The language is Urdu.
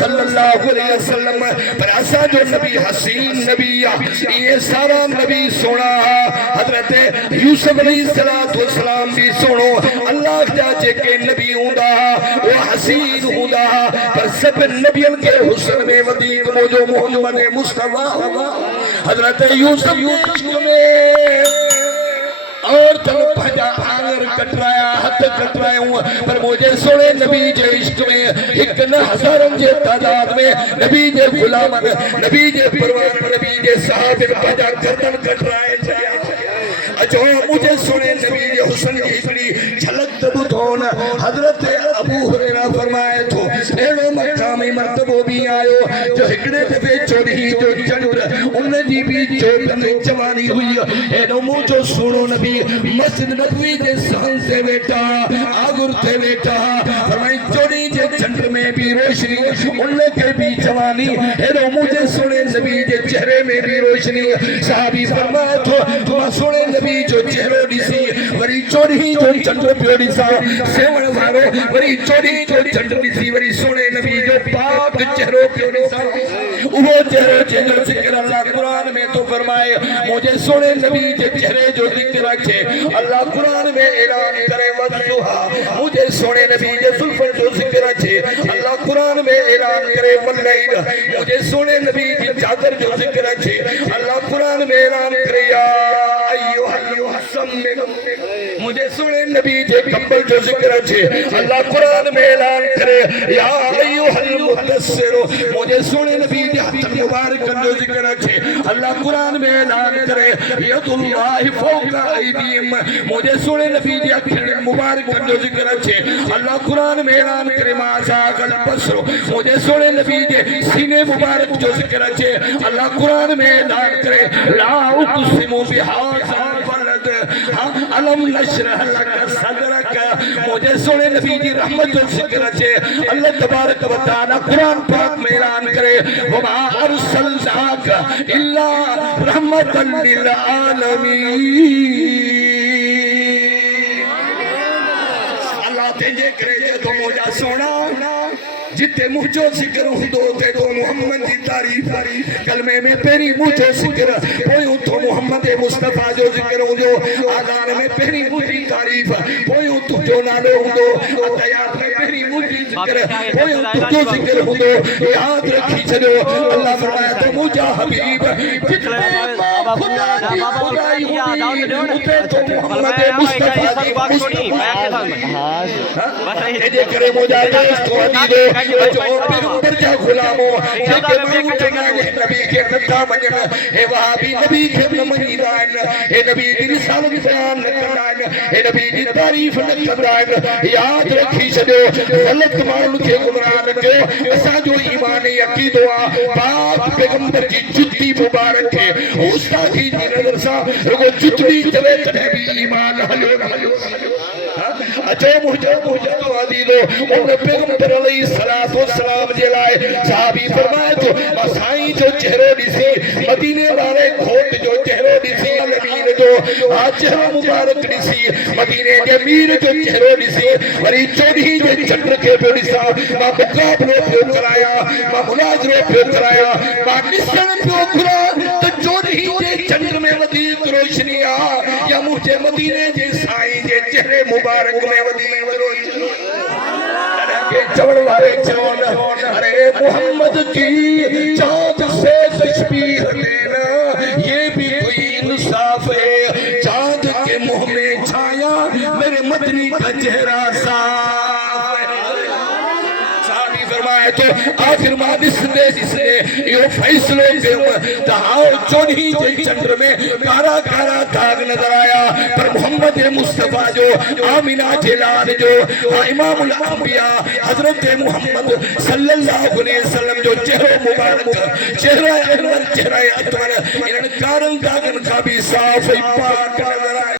صلی اللہ علیہ وسلم پر ایسا جو نبی حسین نبی یہ سارا نبی سونا حضرت یوسف علیہ السلام بھی سنو اللہ جاچے کے نبی ہوندا وہ حسین ہوندا پر سب نبیوں کے حسن میں ودیق موجو محمد مصطفیٰ حضرت یوسف میں اور تم بھجا آگر کٹرایا ہتھ کٹرائے ہوں پر مجھے سوڑے نبی جے عشق میں ایک نہ ہزارن جے تعداد میں نبی جے غلامن نبی جے پروان نبی جے صحابر بھجا گردن کٹرائے جو مجھے سنے نبی جے حسن کی اتنی جھلک دبتون حضرت ابو ہریرہ فرمائے تو ایڑو مقامی مرتبہ بھی آئو جو ہکڑے دفے چوڑی جو چنڈ انہیں جی بھی چوڑن جوانی ہوئی ایڑو مجھو سنو نبی مسجد نبوی جے سہن سے بیٹا آگر تھے بیٹا فرمائے چوڑی جے چنڈ میں بھی روشنی انہیں کے بھی جوانی ایڑو مجھے سنے نبی جے چہرے میں بھی روشنی صحابی فرمائے تو تمہیں سنے نبی جو چہرو ڈیسی وری چوڑی جو چنڈ پیو ڈیسا سیون وارو وری چوڑی جو چنڈ ڈیسی وری سونے نبی جو پاک چہرو پیو ڈیسا وہ چہرو جو ذکر اللہ قرآن میں تو فرمائے مجھے سونے نبی کے چہرے جو ذکر رکھے اللہ قرآن میں اعلان کرے وضوحا مجھے سونے نبی کے سلفن جو ذکر رکھے اللہ قرآن میں اعلان کرے واللیل مجھے سونے نبی کی چادر جو ذکر رکھے اللہ قرآن میں اعلان کرے یا مجھے سنے نبی جے کمبل جو ذکر اچھے اللہ قرآن میں اعلان کرے یا ایوہ المدثر مجھے سنے نبی جے حتم مبارک جو ذکر اچھے اللہ قرآن میں اعلان کرے ید اللہ فوق ایدیم مجھے سنے نبی جے حتم مبارک جو ذکر اچھے اللہ قرآن میں اعلان کرے ما زاغ البصر مجھے سنے نبی جے سینے مبارک جو ذکر اچھے اللہ قرآن میں اعلان کرے لا اقسم بہذا علم نشرح لک صدرک مجھے سنے نبی جی رحمت و ذکر اچھے اللہ تبارک و تعالی قرآن پاک میں اعلان کرے وما ارسلناک الا رحمت للعالمین اللہ تجھے کرے جے تو مجھا سونا جتے مجھو ذکر ہندو تے تو محمد دی تعریف کلمے میں پہری مجھو ذکر پویوں تو محمد مصطفیٰ جو ذکر ہندو آدھان میں پہری مجھے تعریف پویوں تو جو نالو ہندو اتیات میں پہری مجھے ذکر پویوں تو جو ذکر ہندو یاد رکھی چلو اللہ فرمایا تو مجھا حبیب جتنے ماں خدائی ہوئی اتے تو محمد مصطفیٰ تجھے کرے مجھا دیس کو حدیدو جو پیغمبر جا غلاموں جنکے مانگو چنگانے نبی کے نتا منجن اے وہابی نبی کے نمانی دائن اے نبی کی رسالت بیان نکندائن اے نبی کی تعریف نکندائن یاد رکھی چھڑو غلط مانو کے گمران کے ایسا جو ایمان یقید ہوا پاک پیغمبر کی جتی مبارک ہے استا کی نظر سا رگو جتنی جوے تنے بھی ایمان حلو اچھو مجھے تو عدیدو انہیں پیغمبر علیہ السلام جلائے صحابی فرمائے تو مسائیں جو چہرو ڈیسی مدینے والے کھوٹ جو چہرو ڈیسی امین جو چہرو مبارک ڈیسی مدینے کے امیر جو چہرو ڈیسی وری چوڑی جو چندر کے پیو ڈیسا ماں مقابلو پیو کرایا ماں مناظرو پیو کرایا ماں نسل پیو کرا تو چوڑی جو چندر میں ودیق روشنی آ یا مجھے مدینے جے سائیں جے چہرے مبارک میں ودیق روشنی کہ چوڑ والے چون ارے محمد کی چاند سے تشبیح لینا یہ بھی کوئی انصاف ہے چاند کے منہ میں چھایا میرے مدنی کا چہرہ صاف ہے صحابی فرمائے تو آخر ماں جس نے یہ فیصلوں کے دہاؤ چونہی جے چندر میں کارا کارا داغ نظر آیا پر محمد مصطفیٰ جو آمینہ جلال جو امام الانبیاء حضرت محمد صلی اللہ علیہ وسلم جو چہرہ مبارک چہرہ انور چہرہ اطور انہاں کارن داغن کا بھی صاف پاک نظر آیا